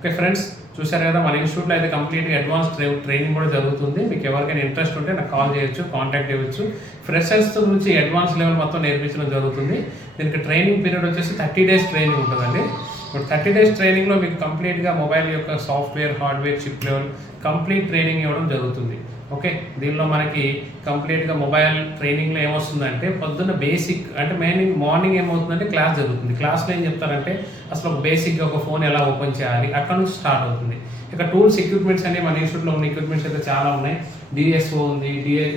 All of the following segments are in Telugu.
ఓకే ఫ్రెండ్స్, చూసారు కదా మన ఇన్స్టిట్యూట్లో అయితే కంప్లీట్గా అడ్వాన్స్ ట్రైనింగ్ కూడా జరుగుతుంది. మీకు ఎవరికైనా ఇంట్రెస్ట్ ఉంటే నాకు కాల్ చేయొచ్చు, కాంటాక్ట్ చేయవచ్చు. ఫ్రెషర్స్ నుంచి అడ్వాన్స్ లెవెల్ మొత్తం నేర్పించడం జరుగుతుంది. దీనికి ట్రైనింగ్ పీరియడ్ వచ్చేసి 30 days ట్రైనింగ్ ఉంటుందండి. ఇప్పుడు 30 days ట్రైనింగ్లో మీకు కంప్లీట్గా మొబైల్ యొక్క software, hardware, chip level complete training ఇవ్వడం జరుగుతుంది. ఓకే, దీనిలో మనకి కంప్లీట్గా మొబైల్ ట్రైనింగ్లో ఏమొస్తుందంటే పొద్దున్న బేసిక్ అంటే మార్నింగ్ ఏమవుతుందంటే క్లాస్ జరుగుతుంది. క్లాస్లో ఏం చెప్తారంటే అసలు ఒక బేసిక్గా ఒక ఫోన్ ఎలా ఓపెన్ చేయాలి అక్కడ నుంచి స్టార్ట్ అవుతుంది. ఇక టూల్స్, ఎక్విప్మెంట్స్ అనేవి మన ఇన్స్టిట్యూట్లో ఉన్న ఎక్విప్మెంట్స్ అయితే చాలా ఉన్నాయి. డిఎస్ఓ ఉంది,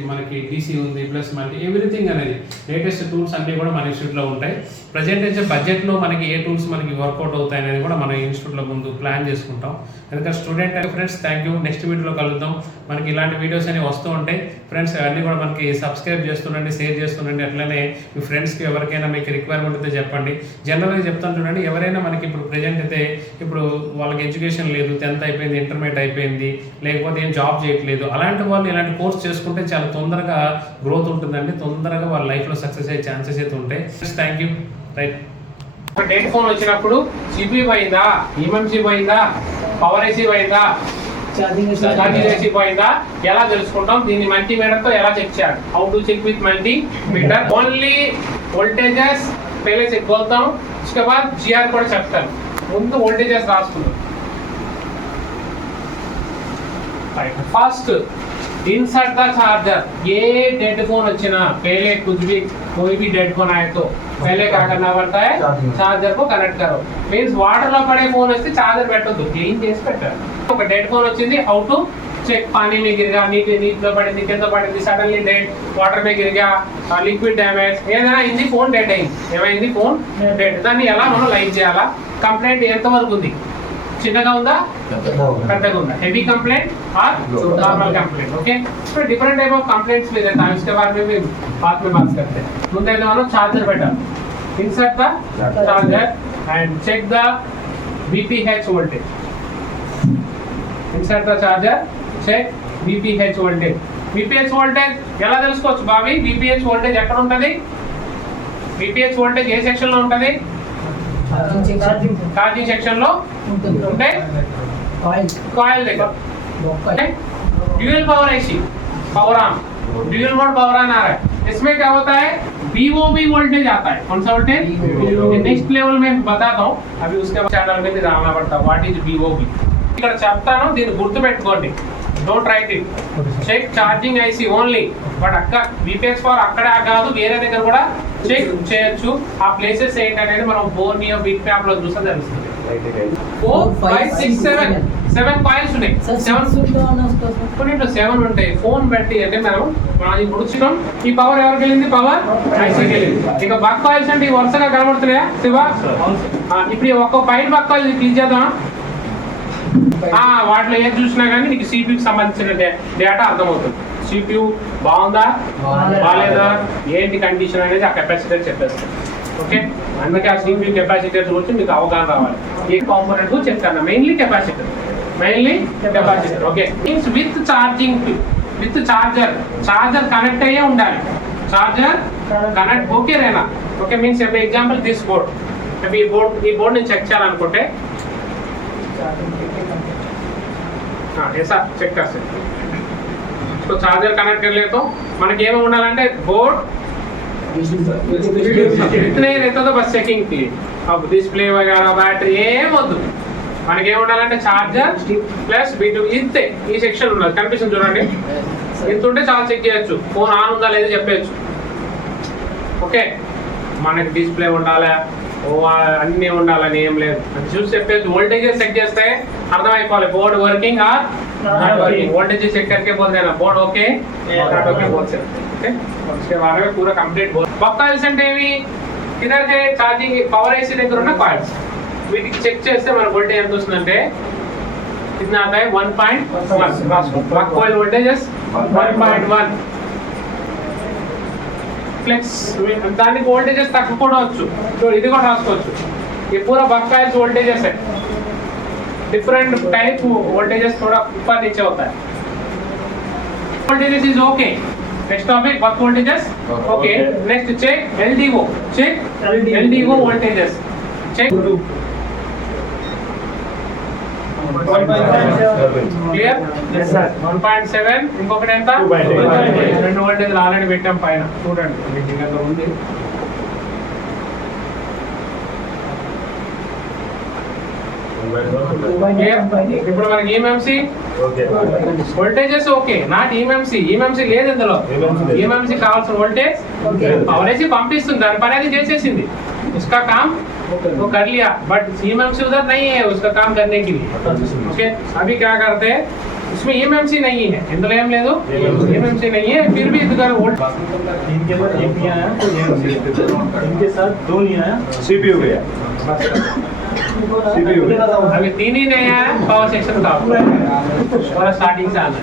మనకి డీసీ ఉంది, ప్లస్ మనకి ఎవ్రీథింగ్ అనేది లేటెస్ట్ టూల్స్ అన్నీ కూడా మన ఇన్స్టిట్యూట్లో ఉంటాయి. ప్రజెంట్ అయితే బడ్జెట్లో మనకి ఏ టూల్స్ మనకి వర్కౌట్ అవుతాయి అనేది కూడా మన ఇన్స్టిట్యూట్లో ముందు ప్లాన్ చేసుకుంటాం. ఎందుకంటే student friends, thank you. Next వీడియోలో కలుద్దాం. మనకి ఇలాంటి వీడియోస్ అనేవి వస్తూ ఉంటాయి ఫ్రెండ్స్. అన్నీ కూడా మనకి సబ్స్క్రైబ్ చేస్తుండండి, షేర్ చేస్తుండండి. అట్లనే మీ ఫ్రెండ్స్కి ఎవరికైనా మీకు రిక్వైర్మెంట్ అయితే చెప్పండి. జనరల్గా చెప్తాను చూడండి, ఎవరైనా మనకి ఇప్పుడు ప్రజెంట్ అయితే ఇప్పుడు వాళ్ళకి ఎడ్యుకేషన్ లేదు, 10th అయిపోయింది, ఇంటర్మీడియట్ అయిపోయింది, లేకపోతే ఏం జాబ్ చేయట్లేదు, అలాంటి వాళ్ళు ఇలాంటి కోర్స్ చేసుకుంటే చాలా తొందరగా గ్రోత్ ఉంటుందండి. తొందరగా వాళ్ళ లైఫ్లో సక్సెస్ అయ్యే ఛాన్సెస్ అయితే ఉంటాయి. Thank you. Right, dead phone వచ్చినప్పుడు సిపి పోయిందా, ఈఎంసీ పోయిందా, పవర్ ఏసీ పోయిందా, ఛార్జింగ్ ఏసీ పోయిందా ఎలా తెలుసుకుంటాం? దీన్ని మల్టీమీటర్ తో ఎలా చెక్ చేయాలి? How to check with multimeter? Only voltages पहले से बोलता हूँ, उसके बाद GR కూడా చెప్తాను. ముందు వోల్టేజెస్ రాసుకుందాం. First insert the charger. ये डेड फोन వచ్చినా पहले कुछ भी कोई भी डेड फोन आए तो पहले क्या करना पड़ता है? चार्जर को कनेक्ट करो. मींस వాటర్ లో పడే ఫోన్ వస్తే చార్జర్ పెట్టొద్దు, క్లీన్ చేసి పెట్టాలి. ఒక డెడ్ ఫోన్ వచ్చింది, హౌ టు చెక్? पानी में गिर गया, నీటిలో పడింది, కింద పడింది, సడన్లీ డెడ్, వాటర్ में गिर गया, లిక్విడ్ డ్యామేజ్, ఏదైనా ఇది ఫోన్ డెడ్ అయింది. ఏమైంది? Phone dead. దాన్ని ఎలా మనం లైట్ చేయాలా? కంప్లైంట్ ఎంత వరకు ఉంది? చిన్నగా ఉందా, పెద్దగా ఉందా? हेवी कंप्लेंट और नॉर्मल कंप्लेंट. ओके, तो डिफरेंट टाइप ऑफ कंप्लेंट्स भी देता है, इसके बारे में भी बाद में बात करते हैं. ముందే మనం చార్జర్ పెట్టాలి. Insert the charger and check the VPH voltage. Insert the charger, check VPH voltage. VPH voltage ఎలా తెలుసుకోవచ్చు బావి? VPH వోల్టేజ్ ఎక్కడ ఉంటది? VPH వోల్టేజ్ ఏ సెక్షన్ లో ఉంటది? चार्जिंग सेक्शन लो ఉంటే కాయిల్ దగ్గర. Dual power AC, power on, dual mode power on आ रहा है. इसमें क्या होता है? VOB वोल्टेज आता है. कौन सा वोल्टेज? नेक्स्ट लेवल में बताता हूँ. अभी उसके बाद चैनल में भी जाना पड़ता है. What is VOB? ఇక్కడ చెప్తాను, దీన్ని గుర్తుపెట్టుకోండి. Don't write it. Check charging IC only. But VPH power అక్కడే కాదు, వేరే దగ్గర కూడా చెక్ చేయొచ్చు. ఆ ప్లేసెస్ ఏంటనేది మనం బోర్నియో బిట్ మ్యాప్ లో చూస్తే తెలుస్తుంది. 4 5 6 7 కాయిల్స్ ఉన్నాయి. 7 ఉంటాయి. ఫోన్ బట్టి అంటే మనం ఇప్పుడు చూద్దాం. ఈ పవర్ ఎవరికి వెళ్ళింది? పవర్ ఐసీకి వెళ్ళింది. ఇక బక్ కాయిల్స్ అంటే ఈ వరుసగా కనబడుతున్నాయా శివ? ఇప్పుడు ఒక్క పైన బక్ కాయిల్ క్లిక్ చేద్దాం. వాటిలో ఏది చూసినా కానీ నీకు సిపియూకి సంబంధించిన డేటా అర్థమవుతుంది. సిపియూ బాగుందా, బాగాలేదా, ఏంటి కండిషన్ అనేది ఆ కెపాసిటర్ చెప్పేస్తుంది. ఓకే, అందుకే ఆ సిపియూ కెపాసిటర్ గురించి మీకు అవగాహన రావాలి. ఏ కాంపోనెంట్ చెప్తాను, mainly capacitor. Okay, means with charging, with charger connect అయ్యే ఉండాలి. చార్జర్ కనెక్ట్ ఓకే రేనా? Okay, means example this board. ఈ బోర్డ్ నేను చెక్ చేయాలనుకుంటే ऐसा चेक कर सकते हैं. इसको चार्जर कनेक्ट कर ले तो మనకి ఏమో ఉండాలంటే బోర్డ్ इतने रहता तो बस चेकिंग के लिए. अब डिस्प्ले वगैरह बैटरी ఏం వద్దు. మనకి ఏం ఉండాలంటే చార్జర్ ప్లస్ B2 ఇంతే. ఈ సెక్షన్ ఉన్నది కనిపిస్తుంది చూడండి. ఇంత ఉంటే చాలా చెక్ చేయొచ్చు. ఫోన్ ఆన్ ఉందా లేదా చెప్పచ్చు. ఓకే, మనకి డిస్ప్లే ఉండాలా, అన్నీ ఉండాలని ఏం లేదు. చూసి చెప్పేసి వోల్టేజెస్ చెక్ చేస్తే అర్థమైపోవాలి board working or not working. Voltage check करके बोल देना बोर्ड ओके नॉट ओके बोल सकते हैं. ओके, उसके बारे में पूरा कंप्लीट बोल. बक కాయిల్స్ అంటే ఏవి? కింద ఛార్జింగ్ పవర్ ఏసీ దగ్గర ఉన్న కాయిల్స్. వీటికి చెక్ చేస్తే మన వోల్టేజ్ ఎంత వస్తుందంటే कितना आता है? 1.1. Buck coil voltages 1.1. ఫ్లెక్స్ దానికి వోల్టేజెస్ తక్కువ కూడా వచ్చు. సో ఇది కూడా రాసుకోవచ్చు. ये पूरा बक काइल्स वोल्टेजेस है. डिफरेंट टाइप वोल्टेजेस थोड़ा ऊपर नीचे होता है. Voltages is okay. Next topic buck voltages okay. Next check LDO. Check LDO voltages. Check clear 1.7 ఇంకొకటి ఎంత 2 వోల్టేజ్ ఆల్రెడీ పెట్టాం పైన చూడండి మీకు ఇంకా ఉంది. ఇప్పుడు మనకి eMMC voltages okay not eMMC లేదు ఇందులో. ఈఎంఎంసీ కావాల్సిన వోల్టేజ్ పవర్ వేసి పంపిస్తుంది, దాని పని అది చేసేసింది. उसका काम वो कर लिया बट ईएमएमसी उधर नहीं है उसका काम करने के लिए. ओके अभी क्या करते हैं इसमें ईएमएमसी नहीं है इंदुलो एम लेदु ईएमएमसी नहीं है फिर भी इधर वोल्ट इनके बाद एक भी आया तो इनके साथ दो नहीं आया सीपीयू गया अभी 3 ही नहीं आया पावर सेक्शन का और स्टार्टिंग से आना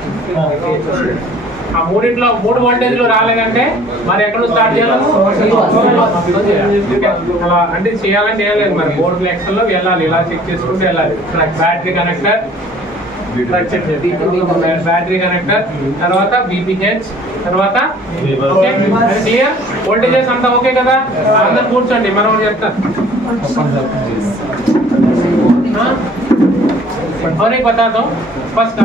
ఆ మూడిట్లో 3 వోల్టేజ్లు రాలేదంటే మరి ఎక్కడ స్టార్ట్ చేయాలి అలా అంటే చేయాలంటే చేయలేదు మరి బోర్డు ఎక్సెల్లో వెళ్ళాలి ఇలా చెక్ చేసుకుంటూ వెళ్ళాలి. బ్యాటరీ కనెక్టర్ బ్యాటరీ కనెక్టర్ తర్వాత బీపీహెచ్ తర్వాత ఓకే క్లియర్ వోల్టేజెస్ అంతా ఓకే కదా అందరు కూర్చోండి మనం చెప్తాం. और एक बता दो फर्स्ट